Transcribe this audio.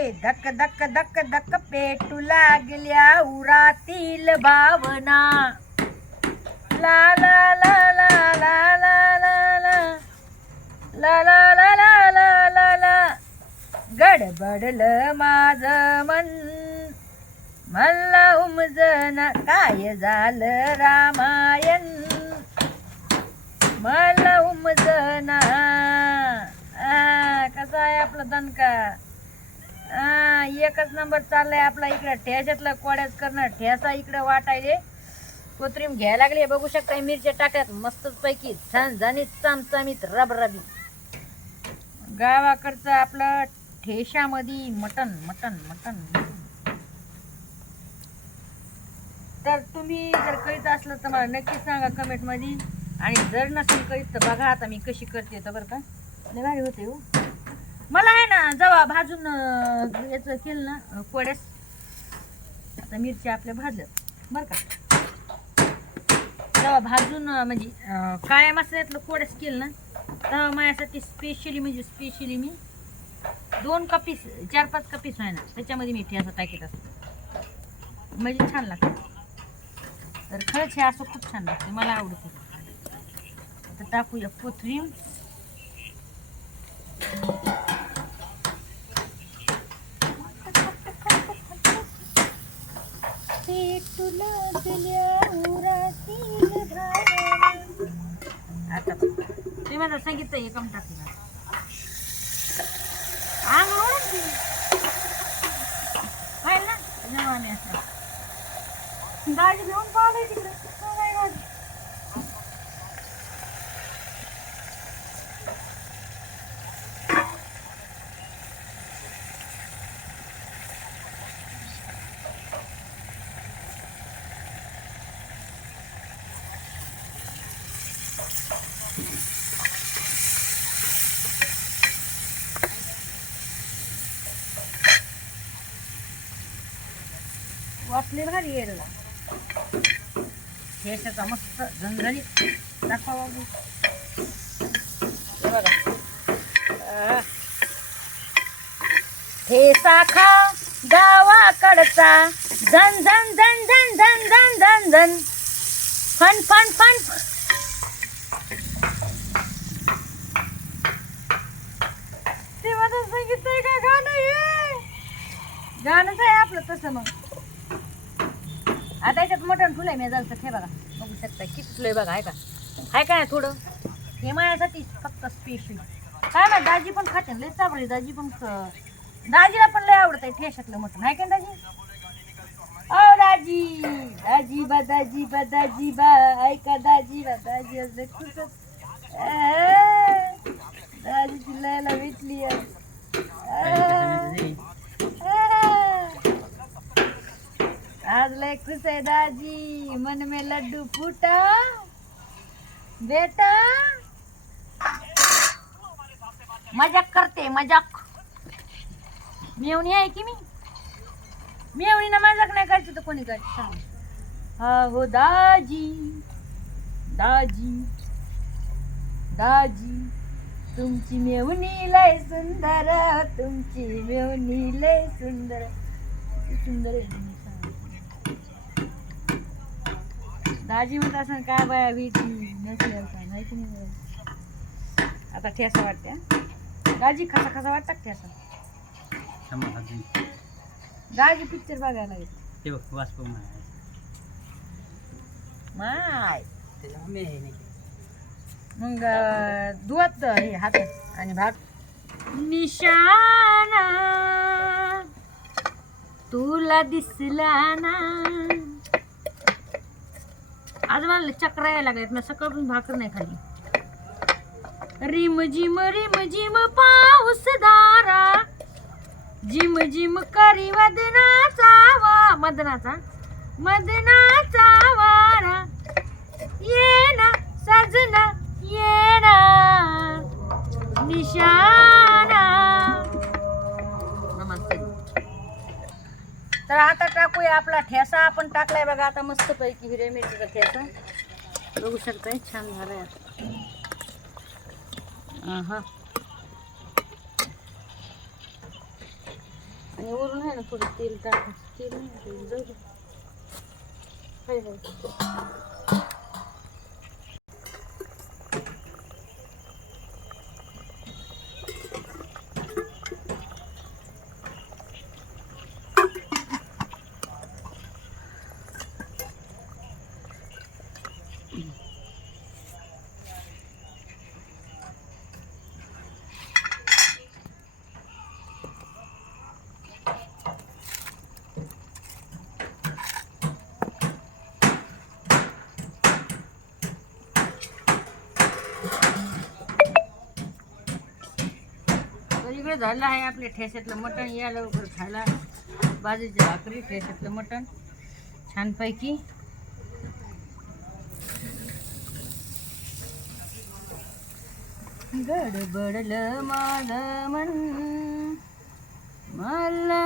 धक धक धक धक पेटू लागल्या उरातील भावना ला ला ला ला ला ला ला ला ला ला ला ला ला ला ला गडबडलं माझ मन मला उमजन काय झालं रामायण मला उमजना आ, कसा आहे आपला दणका आ, एकच नंबर चाललाय आपला इकडं. ठ्याच्यातलं कोड्याच करणं ठ्याचा इकडं वाटायले. कोत्रीम घ्यायला लागले. बघू शकता मिरच्या टाकल्यात मस्तच पैकी छान झणीत चमचमीत रबरबी गावाकडचं आपलं ठेशामध्ये मटन मटन मटन तर तुम्ही जर करीत असलं तर मला नक्की सांगा कमेंटमध्ये. आणि जर नसेल करीत तर बघा आता मी कशी करते तर बरं का? लय भारी होते हो. मला जवा भाजून याचं केलं ना कोड्यास आता मिरची आपल्या भाजल्या बरं का? जेव्हा भाजून म्हणजे काळ्या मसाल्यातलं कोड्यास केलं ना तेव्हा माझ्यासाठी स्पेशली म्हणजे स्पेशली मी दोन कपीस चार पाच कपीस आहे ना त्याच्यामध्ये मी असं टाकीत असतो. म्हणजे छान लागतं. तर खरंच हे असं खूप छान लागते मला आवडतं. आता टाकूया कोथरीम आता तुम्ही माझं सांगितलं हे कम टाकलं अंग. पाहिलं ना जेव्हा आम्ही असं दाजी घेऊन पाहिलं तिकडे. वाटले भारी येडला ठेसाचा मस्त झणझणीत दाखवा बाबू. बघा. ठेसा खा गावाकडचा झन झन झन झन झन झन झन झन फन फन फन ते माझं सांगितलंय का गाणं ये गाणंच आहे आपलं तसं मग. आता याच्यात मटण फुलं मी झालं हे बघा. बघू शकता किती फुलं बघा आहे का? आहे का नाही थोडं? हे माझ्यासाठी फक्त स्पेशल काय ना दाजी पण खाते लय चाबडी दाजी पण ख- दाजीला पण लय आवडत आहे ठेशातलं मटण. आहे का दाजी? ओ दाजी! दाजी बा दाजी बा दाजी बा ऐका दाजी बा? दाजी असं खूपच दाजीची तिला भेटली आज. खुश है दाजी मन में लड्डू फूटा। बेटा मजाक करते मजाक। मेवणी आहे की मी? मेवणीनं मजाक नाही करायची तर कोणी करते सांग. हा हो दाजी. दाजी. दाजी तुमची मेवणी लय सुंदर तुमची मेवणी लय सुंदर. सुंदर आहे तुम्ही सांगा. दाजी म्हणत असं काय बाया भेटली नसल्यावर काय नाही की नाही? आता ठेसा वाटते हा? दाजी खसा खसा वाटतात ठेसा. दाजी पिक्चर बघायला येते. ते बघ वाचप माय. मग अं, धुवत हे हात आणि भात निशाना तुला दिसला ना. आज मला चक्र यायला लागलेत मी सकाळपासून भाकर नाही खाली रिम जिम रिम जिम पाऊस दारा. जिम जिम करी मदनाचा वा मदनाचा? मदनाचा वारा. ये ना सजना ये ना निशा तर आता टाकूया आपला ठेसा. आपण टाकलाय बघा आता मस्त पैकी हिरव्या मिरचीचा ठेसा. बघू शकताय छान झालाय आता. हा आणि वरून आहे ना थोडं तेल टाक तेल नाही जाऊ सगळं झालं आहे आपल्या ठेस्यातलं मटण. या लवकर खायला बाजूची भाकरी ठेस्यातलं मटण. छानपैकी. गडबडलं माझं मन मला